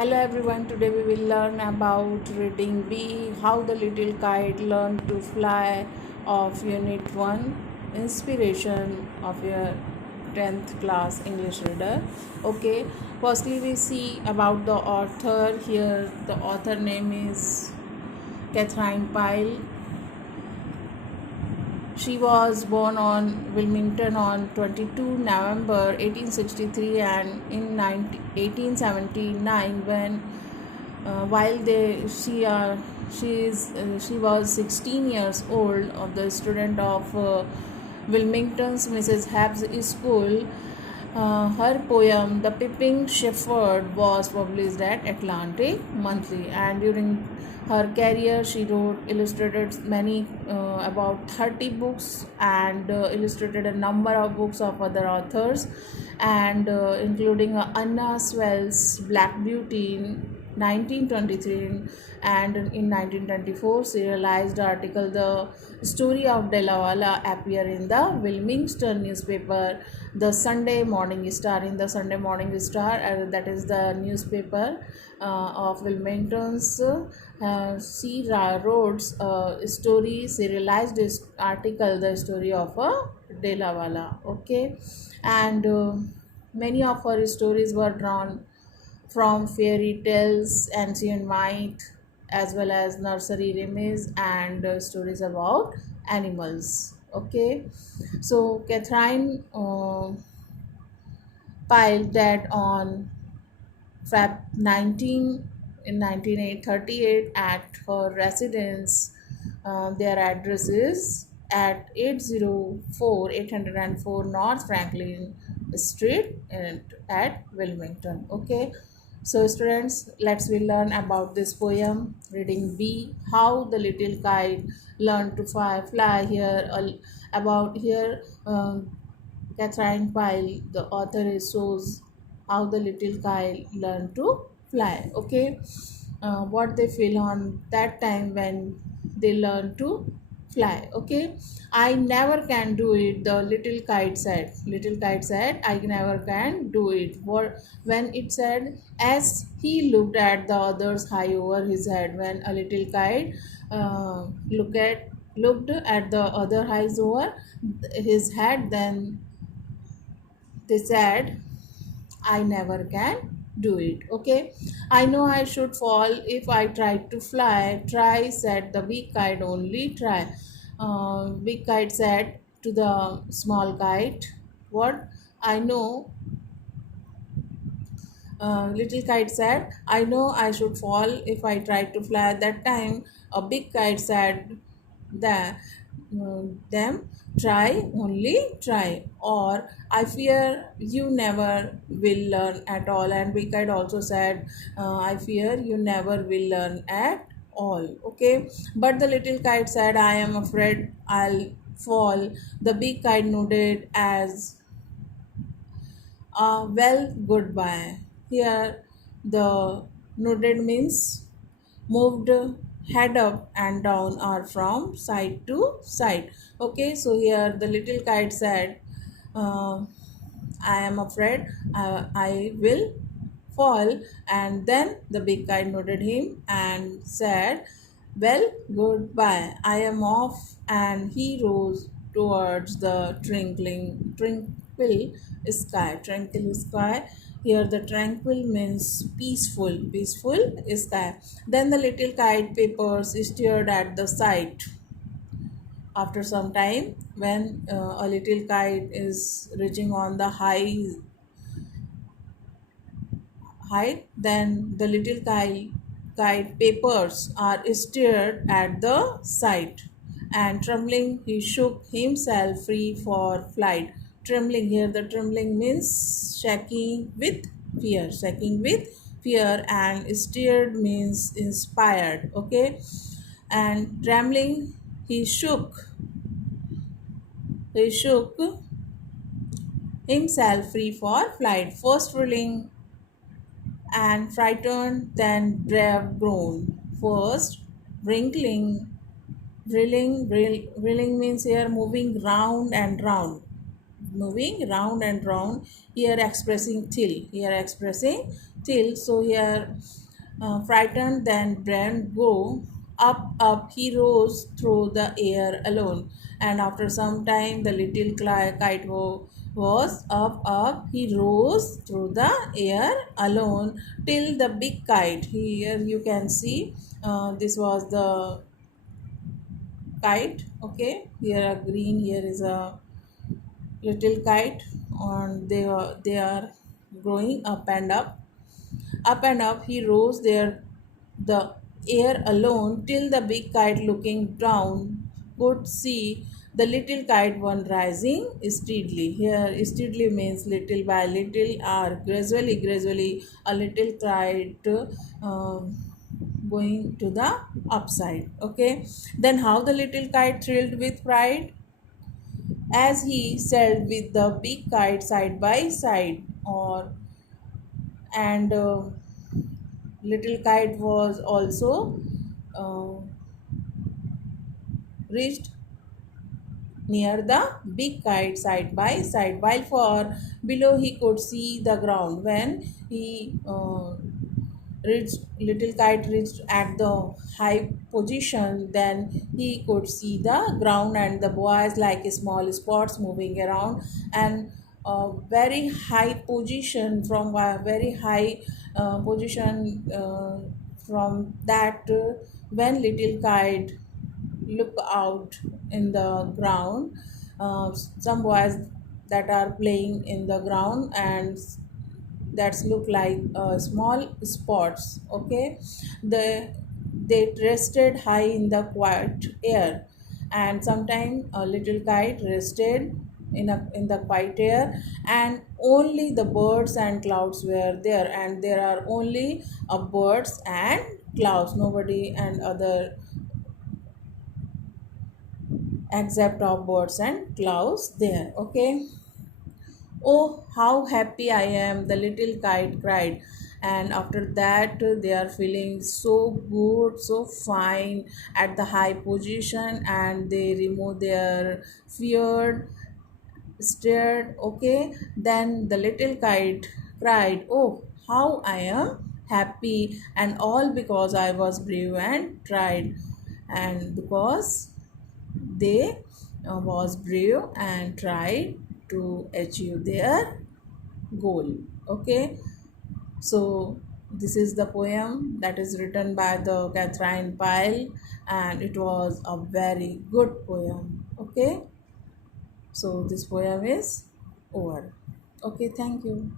Hello everyone, today we will learn about reading B, How the Little Kite Learned to Fly of Unit 1, Inspiration of your 10th class English reader. Okay, firstly we see about the author. Here the author name is Catherine Pyle. She was born on Wilmington on 22 November 1863 and in 1879 when while she was 16 years old of the student of Wilmington's Mrs. Habb's School. Her poem The Pippin Shepherd was published at Atlantic Monthly, and during her career she wrote illustrated many about 30 books and illustrated a number of books of other authors, and including Anna Swell's Black Beauty in 1923, and in 1924 serialized article The Story of Delawala appeared in the Wilmington newspaper The Sunday Morning Star. In the Sunday Morning Star, that is the newspaper of Wilmington's, she wrote a story serialized article The Story of Delawala. Okay, and many of her stories were drawn from fairy tales, ancient myth, as well as nursery rhymes and stories about animals. Okay, so Catherine Pyle died on Feb 19 in 1938 at her residence. Their address is at 804 North Franklin Street at Wilmington. Okay, so students, let's we learn about this poem. Reading B, How the Little Kite Learned to Fly. Here about here. Catherine Pyle, the author, is shows how the little kite learned to fly. Okay, what they feel on that time when they learn to fly. Okay, I never can do it. The little kite said. Little kite said, I never can do it. What when it said, as he looked at the others high over his head. When a little kite looked at the other highs over his head, then they said, I never can do it. Okay, I know I should fall if I tried to fly. Try, said the big kite, only try. Big kite said to the small kite, what? I know. Little kite said, I know I should fall if I tried to fly. At that time, a big kite said that them, try, only try, or I fear you never will learn at all. And big kite also said, I fear you never will learn at all. Okay, but the little kite said, I am afraid I'll fall. The big kite nodded as well, goodbye. Here, the nodded means moved head up and down or from side to side. Okay, so here the little kite said, uh, I am afraid I will fall. And then the big kite nodded him and said, well, goodbye. I am off. And he rose towards the tranquil sky. Tranquil sky. Here the tranquil means peaceful sky. Then the little kite papers stared at the sight. After some time, when a little kite is reaching on the height, then the little kite papers are stared at the sight, and trembling he shook himself free for flight. Trembling, here the trembling means shaking with fear, and stirred means inspired. Okay, and trembling he shook himself free for flight. First thrilling and frightened, then brave grown. First, wrinkling means here moving round and round. moving round and round, here expressing till, so here frightened, then Bran go up, he rose through the air alone. And after some time, the little kite was up, he rose through the air alone till the big kite. Here you can see this was the kite. Okay, here a green, here is a little kite, and they are growing up and up, he rose there the air alone till the big kite looking down could see the little kite one rising steadily. Here steadily means little by little or gradually a little kite going to the upside. Okay, then how the little kite thrilled with pride as he sailed with the big kite side by side, or and little kite was also uh, reached near the big kite side by side, while for below he could see the ground. When he reached little kite reached at the high position, then he could see the ground and the boys like small spots moving around, and a very high position, from a very high position, from that when little kite look out in the ground, some boys that are playing in the ground, and that's look like small spots. Okay, they rested high in the quiet air, and sometime a little kite rested in the quiet air, and only the birds and clouds were there, and there are only birds and clouds, nobody and other except of birds and clouds there. Okay, oh, how happy I am, the little kite cried. And after that, they are feeling so good, so fine at the high position, and they remove their fear, stared. Okay, then the little kite cried, oh, how I am happy, and all because I was brave and tried, and because they was brave and tried to achieve their goal. Okay, so this is the poem that is written by the Catherine Pyle, and it was a very good poem. Okay, so this poem is over. Okay, thank you.